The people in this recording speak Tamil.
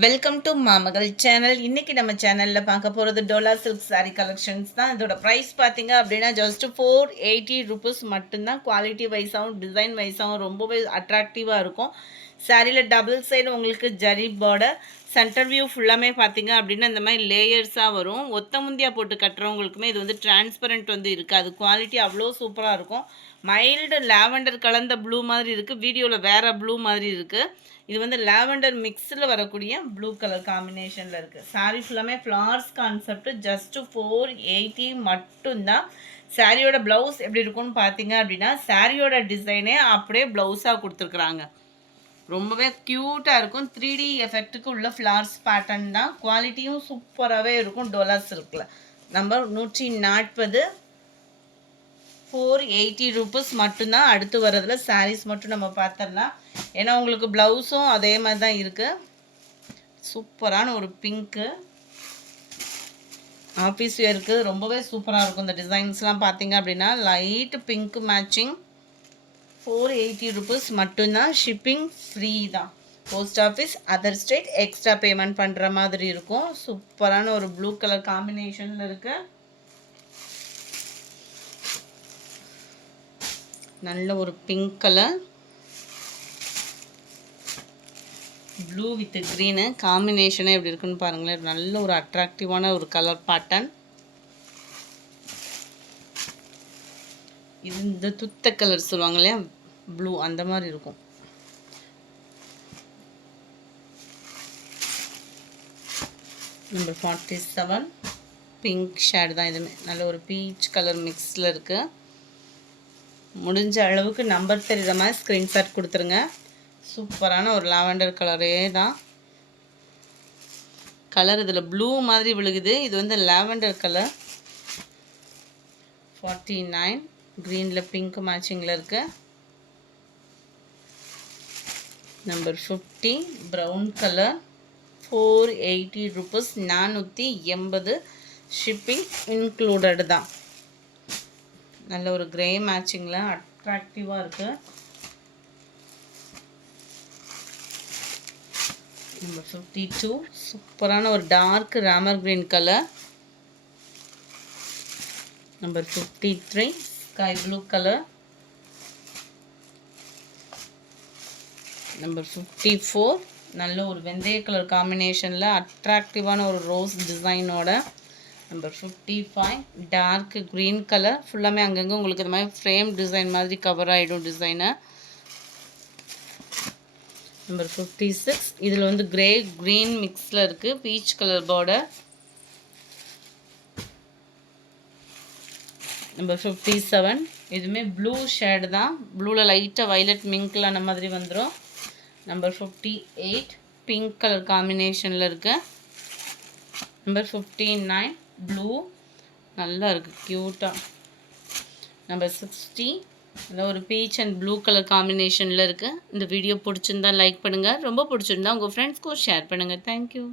Welcome to மாமகள் channel. இன்றைக்கி நம்ம சேனலில் பார்க்க போகிறது டோலா சில்க் சாரீ கலெக்ஷன்ஸ் தான். இதோட ப்ரைஸ் பார்த்தீங்க அப்படின்னா ஜஸ்ட் 480 rupees மட்டும்தான். குவாலிட்டி வைஸாகவும் டிசைன் வைஸாகவும் ரொம்பவே அட்ராக்டிவாக இருக்கும். சாரியில் டபுள் சைடு உங்களுக்கு ஜரி பார்டர், சென்டர் வியூ ஃபுல்லாமே பார்த்தீங்க அப்படின்னா இந்த மாதிரி லேயர்ஸாக வரும். ஒத்த முந்தியாக போட்டு கட்டுறவங்களுக்குமே இது வந்து டிரான்ஸ்பரண்ட் வந்து இருக்காது. குவாலிட்டி அவ்வளோ சூப்பராக இருக்கும். மைல்டு லாவெண்டர் கலந்த ப்ளூ மாதிரி இருக்குது, வீடியோவில் வேறு ப்ளூ மாதிரி இருக்குது. இது வந்து லாவெண்டர் மிக்ஸில் வரக்கூடிய ப்ளூ கலர் காம்பினேஷனில் இருக்குது. சாரீ ஃபுல்லாமே ஃப்ளார்ஸ் கான்செப்ட். ஜஸ்ட்டு 480 மட்டும்தான். சாரியோட ப்ளவுஸ் எப்படி இருக்கும்னு பார்த்தீங்க அப்படின்னா சாரியோட டிசைனே அப்படியே ப்ளவுஸாக கொடுத்துருக்குறாங்க. ரொம்பவே க்யூட்டாக இருக்கும். 3D எஃபெக்ட்டுக்கு உள்ள ஃப்ளார்ஸ் பேட்டர்ன் தான். குவாலிட்டியும் சூப்பராகவே இருக்கும். டோலா சில்கில் நம்பர் 140 480 rupees மட்டும்தான். அடுத்து வரதில் சாரீஸ் மட்டும் நம்ம பார்த்துடலாம். ஏன்னா உங்களுக்கு ப்ளவுஸும் அதே மாதிரி தான் இருக்குது. சூப்பரான ஒரு பிங்க்கு ஆஃபீஸ் வேருக்கு ரொம்பவே சூப்பராக இருக்கும். இந்த டிசைன்ஸ்லாம் பார்த்தீங்க அப்படின்னா லைட்டு பிங்க் மேட்சிங். 480 rupees மட்டும்தான். ஷிப்பிங் ஃப்ரீ தான். Post office other state extra payment பண்ணுற மாதிரி இருக்கும். சூப்பரான ஒரு ப்ளூ கலர் காம்பினேஷனில் இருக்குது. நல்ல ஒரு pink colour, blue with green காம்பினேஷனே எப்படி இருக்குன்னு பாருங்களேன். நல்ல ஒரு அட்ராக்டிவான ஒரு கலர் பேட்டர்ன். இது இந்த துத்த கலர் சொல்லுவாங்க இல்லையா, ப்ளூ அந்த மாதிரி இருக்கும். நம்பர் 47 பிங்க் ஷேட் தான். இதுவுமே நல்ல ஒரு பீச் கலர் மிக்ஸில் இருக்குது. முடிஞ்ச அளவுக்கு நம்பர் தெரிகிற மாதிரி ஸ்க்ரீன்ஷாட் கொடுத்துருங்க. சூப்பரான ஒரு லாவெண்டர் கலரே தான். கலர் இதில் ப்ளூ மாதிரி விழுகுது. இது வந்து லாவெண்டர் கலர். 49 க்ரீனில் பிங்க் மேட்சிங்கில் இருக்குது. Number 50 brown colour. 480 rupees 480. Shipping included தான். நல்ல ஒரு கிரே மேட்சிங்கில் அட்ராக்டிவாக இருக்குது. நம்பர் 52 சூப்பரான ஒரு டார்க் ராமர் green colour. Number 53 sky blue colour. Number 54 நல்ல ஒரு வெந்தய கலர் காம்பினேஷனில் அட்ராக்டிவான ஒரு ரோஸ் டிசைனோட. Number 55 dark green colour. ஃபுல்லாமே அங்கங்கே உங்களுக்கு இந்த மாதிரி ஃப்ரேம் டிசைன் மாதிரி கவர் ஆகிடும் டிசைனு. நம்பர் 56 இதில் வந்து கிரே க்ரீன் மிக்ஸில் இருக்குது. Peach colour border. நம்பர் 57 இதுவுமே ப்ளூ ஷேடு தான். ப்ளூவில் லைட்டாக வைலட் மிங்க்கில் அந்த மாதிரி வந்துடும். நம்பர் 58 பிங்க் கலர் காம்பினேஷனில் இருக்குது. நம்பர் 59 ப்ளூ நல்லா இருக்குது க்யூட்டாக. நம்பர் 60 இதில் ஒரு பீச் அண்ட் ப்ளூ கலர் காம்பினேஷனில் இருக்குது. இந்த வீடியோ பிடிச்சிருந்தா லைக் பண்ணுங்கள். ரொம்ப பிடிச்சிருந்தா உங்கள் ஃப்ரெண்ட்ஸ்க்கும் ஷேர் பண்ணுங்கள். தேங்க்யூ.